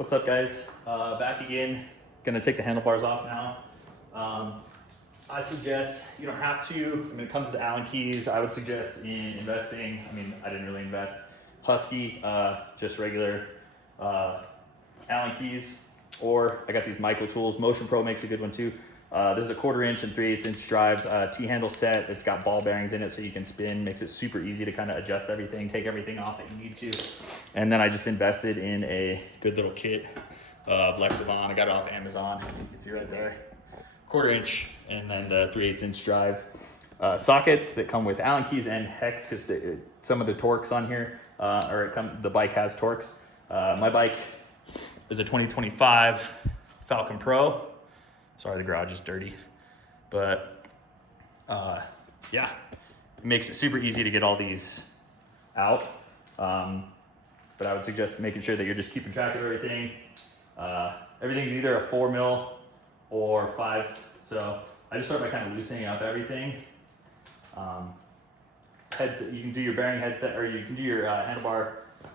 What's up, guys? Back again. Gonna take the handlebars off now. I suggest, you don't have to, when it comes to the Allen keys, I would suggest in investing, I didn't really invest, Husky, just regular Allen keys, or I got these micro tools. Motion Pro makes a good one too. This is a 1/4 inch and 3/8 inch drive, T-handle set. It's got ball bearings in it so you can spin, makes it super easy to kind of adjust everything, take everything off that you need to. And then I just invested in a good little kit of Lexavon. I got it off Amazon, you can see right there. 1/4 inch and then the 3/8 inch drive. Sockets that come with Allen keys and hex, because some of the Torx on here, the bike has Torx. My bike is a 2025 Falcon Pro. Sorry, the garage is dirty, but yeah, it makes it super easy to get all these out. But I would suggest making sure that you're just keeping track of everything. Everything's either a 4 mil or 5. So I just start by kind of loosening up everything. Headset, you can do your bearing headset, or you can do your handlebar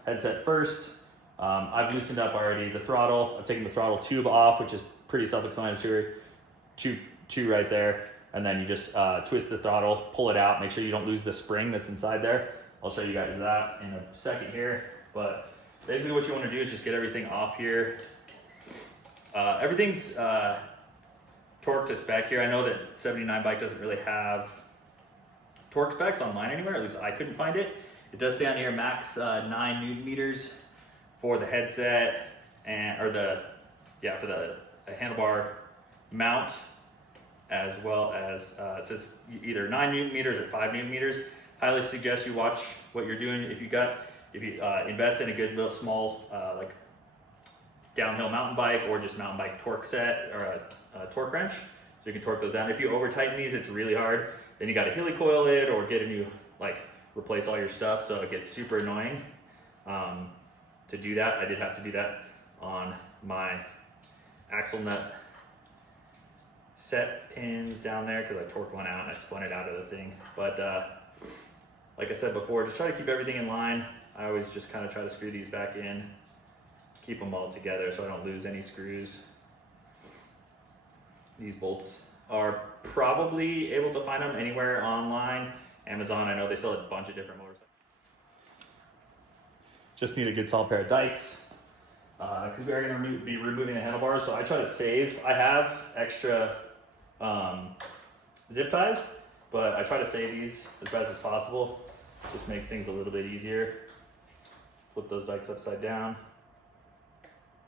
headset first. I've loosened up already the throttle. I've taken the throttle tube off, which is pretty self-explanatory. Two right there. And then you just twist the throttle, pull it out, make sure you don't lose the spring that's inside there. I'll show you guys that in a second here. But basically what you want to do is just get everything off here. Everything's torque to spec here. I know that 79 bike doesn't really have torque specs online anywhere, at least I couldn't find it. It does say on here max 9 Newton meters for the headset and for the handlebar mount, as well as it says either 9 Newton meters or 5 Newton meters. Highly suggest you watch what you're doing. If you invest in a good little small like downhill mountain bike or just mountain bike torque set or a torque wrench, so you can torque those down. If you over tighten these, it's really hard. Then you got to helicoil it or get a new, replace all your stuff. So it gets super annoying to do that. I did have to do that on my axle nut set pins down there because I torqued one out and I spun it out of the thing. But like I said before, just try to keep everything in line. I always just kind of try to screw these back in, keep them all together so I don't lose any screws. These bolts are probably able to find them anywhere online. Amazon, I know they sell a bunch of different motorcycles. Just need a good solid pair of dikes because we are going to be removing the handlebars, so I try to save. I have extra zip ties, but I try to save these as best as possible. Just makes things a little bit easier. Flip those dikes upside down.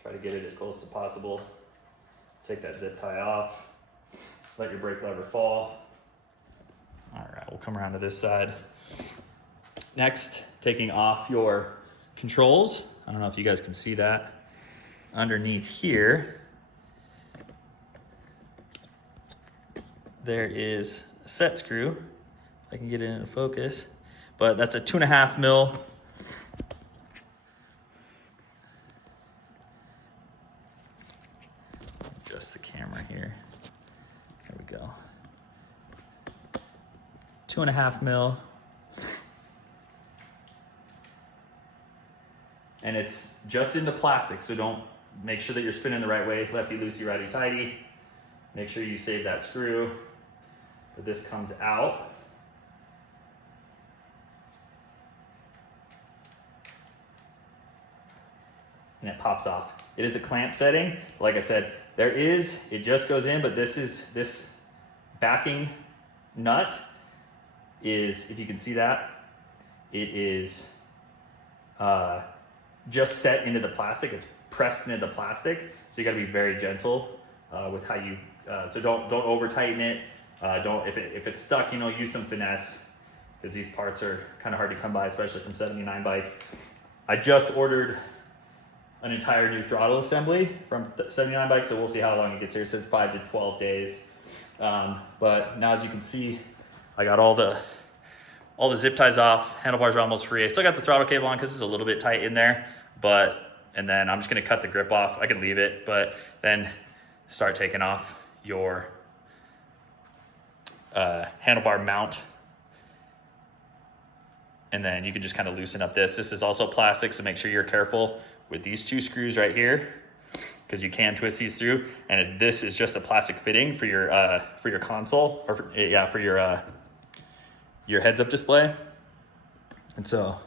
Try to get it as close as possible. Take that zip tie off. Let your brake lever fall. All right, we'll come around to this side. Next, taking off your controls. I don't know if you guys can see that. Underneath here, there is a set screw. If I can get it into focus, but that's a 2.5 mil. Adjust the camera here. Here we go. 2.5 mil. And it's just into plastic, so don't, make sure that you're spinning the right way. Lefty loosey, righty tighty. Make sure you save that screw. But this comes out. And it pops off. It is a clamp setting. Like I said, it just goes in, but this backing nut is, if you can see that, it is just set into the plastic. It's pressed into the plastic, so you got to be very gentle with how you. So don't over tighten it. If it's stuck, use some finesse, because these parts are kind of hard to come by, especially from 79 bike. I just ordered an entire new throttle assembly from 79 bike, so we'll see how long it gets here. It says 5 to 12 days. But now, as you can see, I got all the zip ties off. Handlebars are almost free. I still got the throttle cable on because it's a little bit tight in there, and then I'm just gonna cut the grip off. I can leave it, but then start taking off your handlebar mount. And then you can just kind of loosen up this. This is also plastic, so make sure you're careful with these two screws right here. because you can twist these through. And this is just a plastic fitting for your console, or for your heads-up display. And so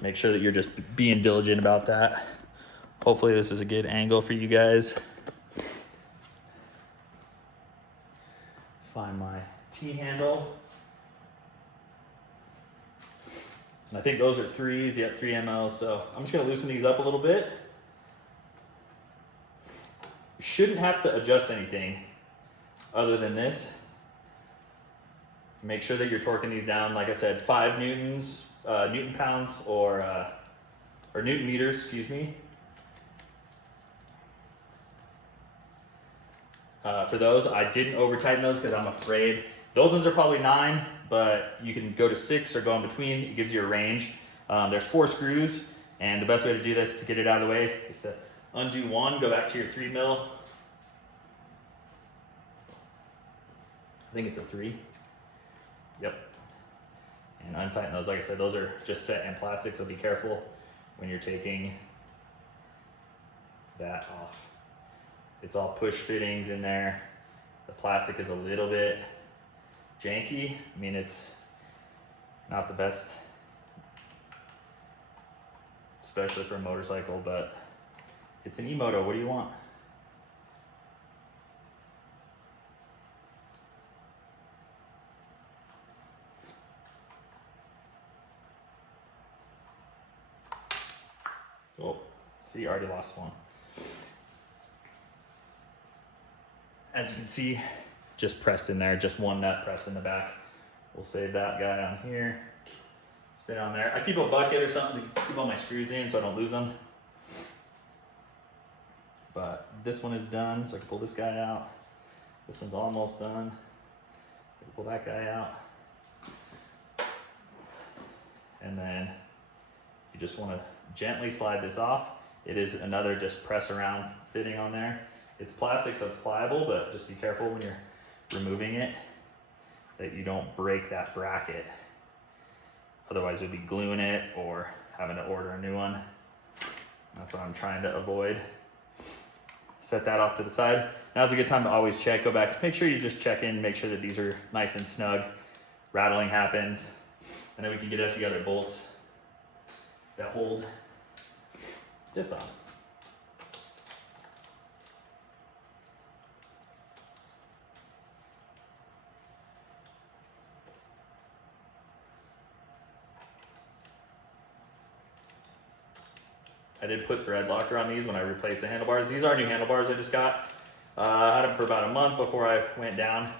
make sure that you're just being diligent about that. Hopefully this is a good angle for you guys. Find my T-handle. And I think those are 3s, yeah, 3 mL. So I'm just gonna loosen these up a little bit. You shouldn't have to adjust anything other than this. Make sure that you're torquing these down, like I said, 5 newtons, Newton pounds, or Newton meters, excuse me. For those, I didn't over tighten those because I'm afraid. Those ones are probably 9, but you can go to 6 or go in between. It gives you a range. There's 4 screws, and the best way to do this to get it out of the way is to undo one, go back to your 3 mil. I think it's a 3. Yep. And untighten those. Like I said, those are just set in plastic, so be careful when you're taking that off. It's all push fittings in there. The plastic is a little bit janky. I mean, it's not the best, especially for a motorcycle, but it's an e-moto. What do you want? Oh, see, I already lost one. As you can see, just pressed in there, just one nut pressed in the back. We'll save that guy on here. Spin on there. I keep a bucket or something to keep all my screws in so I don't lose them. But this one is done, so I can pull this guy out. This one's almost done. Pull that guy out. And then you just want to gently slide this off. It is another just press around fitting on there. It's plastic, so it's pliable, but just be careful when you're removing it that you don't break that bracket. Otherwise you'll be gluing it or having to order a new one. That's what I'm trying to avoid. Set that off to the side. Now's a good time to always check, go back, make sure you just check in, make sure that these are nice and snug. Rattling happens, and then we can get at the other bolts that hold this on. I did put thread locker on these when I replaced the handlebars. These are new handlebars I just got. I had them for about a month before I went down.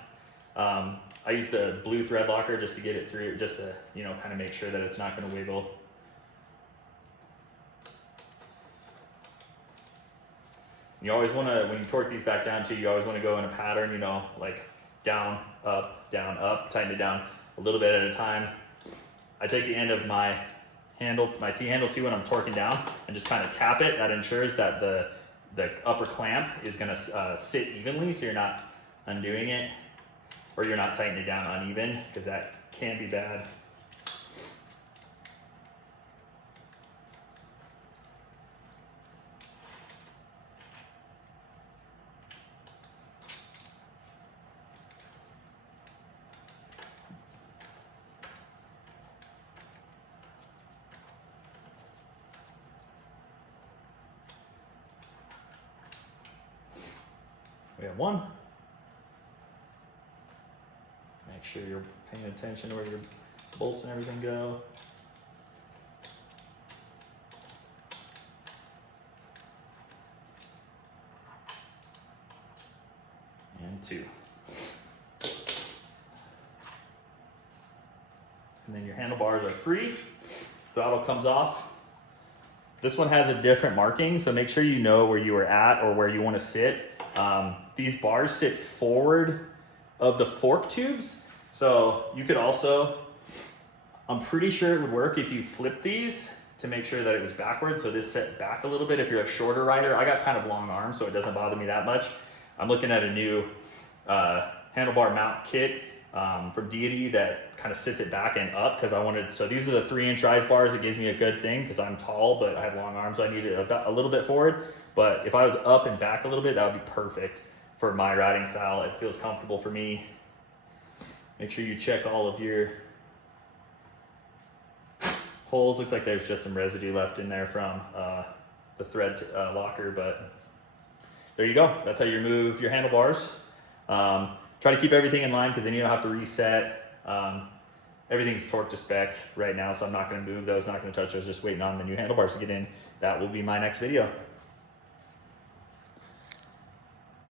I used the blue thread locker just to get it through, just to, you know, kind of make sure that it's not going to wiggle. You always want to, when you torque these back down too, you always want to go in a pattern, you know, like down, up, tighten it down a little bit at a time. I take the end of my handle, my T-handle too, when I'm torquing down, and just kind of tap it. That ensures that the upper clamp is going to sit evenly, so you're not undoing it, or you're not tightening it down uneven, because that can be bad. We have one. Make sure you're paying attention where your bolts and everything go. And 2. And then your handlebars are free. Throttle comes off. This one has a different marking, so make sure you know where you are at or where you want to sit. These bars sit forward of the fork tubes, so you could also, I'm pretty sure it would work if you flip these to make sure that it was backwards, so this set back a little bit if you're a shorter rider. I got kind of long arms, so it doesn't bother me that much. I'm looking at a new handlebar mount kit from Deity that kind of sits it back and up, because I wanted, so these are the 3-inch rise bars. It gives me a good thing because I'm tall, but I have long arms, so I need it a little bit forward. But if I was up and back a little bit, that would be perfect for my riding style. It feels comfortable for me. Make sure you check all of your holes. Looks like there's just some residue left in there from the thread locker, but there you go. That's how you remove your handlebars. Try to keep everything in line, because then you don't have to reset. Everything's torqued to spec right now, so I'm not going to move those, not going to touch those, just waiting on the new handlebars to get in. That will be my next video.